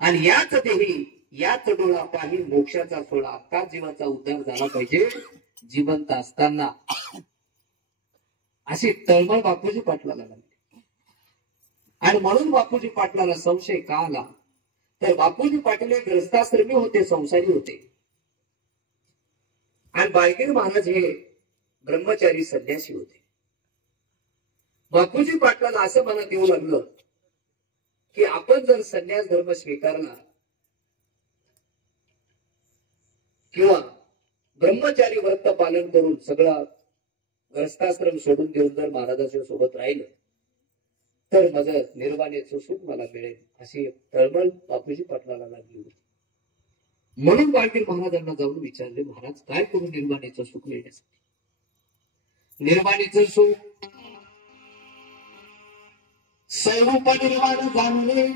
आणि याच देही याच डोळा पाही मोक्षाचा सोळा. आता जीवाचा उद्धार झाला पाहिजे जिवंत असताना, अशी तळमळ बापूजी पाटलाला लागली. आणि म्हणून बापूजी पाटलाला संशय का आला, तर बापूजी पाटील हे ग्रस्ताश्रमी होते, संसारी होते. आणि बाळगीर महाराज हे ब्रह्मचारी संन्यासी होते. बापूजी पाटलाला असं मनात येऊ लागलं की आपण जर संन्यास धर्म स्वीकारला किंवा ब्रह्मचारी व्रत पालन करून सगळं ग्रस्ताश्रम सोडून देऊन जर महाराजांच्या सोबत राहिलं तर माझं निर्वाणेचं सुख मला मिळेल, अशी तळमळ बापूजी पाटलाला लागली होती. म्हणून बाळगीर महाराजांना जाऊन विचारले, महाराज काय करू निर्वाणेचं सुख मिळण्यासाठी? निर्वाणेचं सुख स्वरूप निर्वाण जाणले,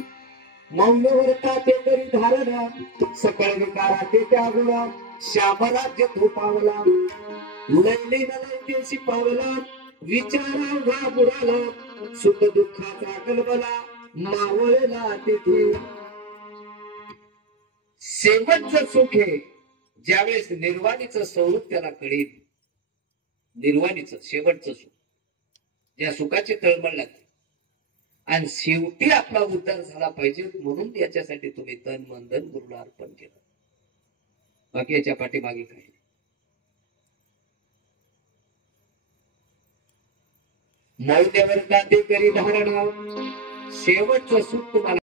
मौल्यवरता ते करी धारणा, सकळ विकारा ते त्यागुणा, श्यामराज्य तो पावला, लयले नलयतेशी पावला, विचारा घा बुडाला, सुख दुःखाचा कलबला, मावळला तिथे. शेवटचं सुख हे ज्यावेळेस निर्वाणीचं स्वरूप त्याला कळेल, निर्वाणीचं शेवटचं सुख, ज्या सुखाची तळमळ लागते. आणि शेवटी आपला उद्धार झाला पाहिजे म्हणून याच्यासाठी तुम्ही तन मन धन गुरुला अर्पण केलं, बाकी याच्या पाठीमागे काही नाही. मौल्यवर ते करी धारणा, शेवटचं सुख तुम्हाला